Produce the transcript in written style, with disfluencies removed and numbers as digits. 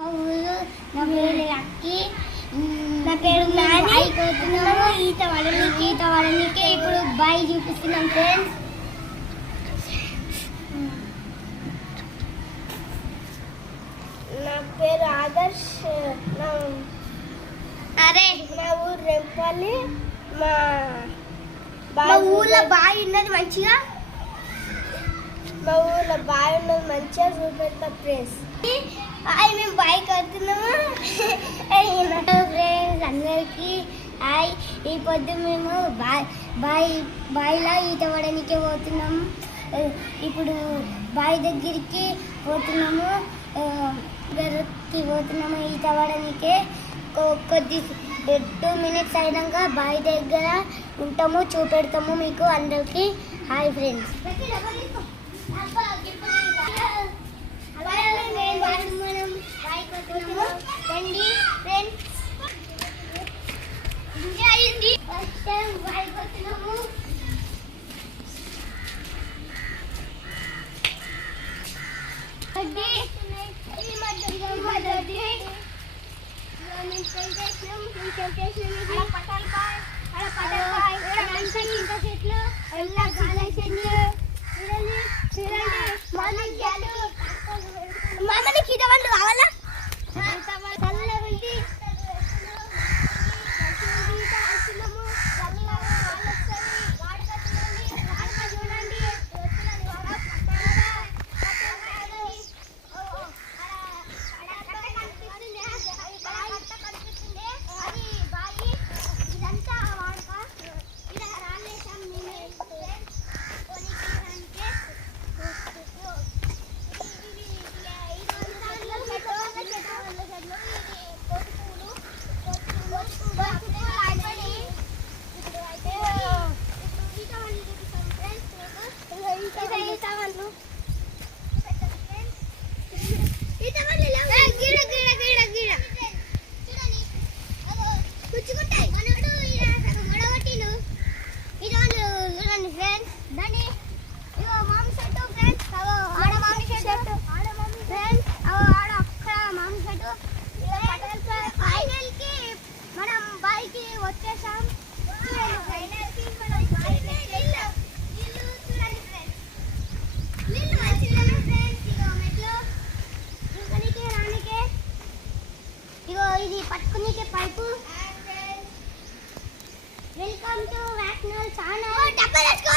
నా పేరు లక్కీ, నా పేరు ఈత వడనికి ఇప్పుడు బాయ్ చూపిస్తున్నాం ఫ్రెండ్స్. నా పేరు ఆదర్శ్, అరే మా ఊరు రెంపల్లి. మా ఊళ్ళో బాయ్ ఉన్నది మంచిగా, చూపెడతా ప్లేస్. మేము బాయ్ కడుతున్నాము ఫ్రెండ్స్ అందరికి. ఈ పొద్దు మేము బాయిలో ఈత పడడానికి పోతున్నాము. ఇప్పుడు బావి దగ్గరికి పోతున్నాము, ఈత పడడానికి. కొద్ది 2 మినిట్స్ అయినాక బావి దగ్గర ఉంటాము, చూపెడతాము మీకు అందరికి. Hi friends. మనకి ఇదవండి కావాలా ఇది పట్టుకునే పైపు. వెల్కమ్ టు వ్యాక్నల్ ఛానల్.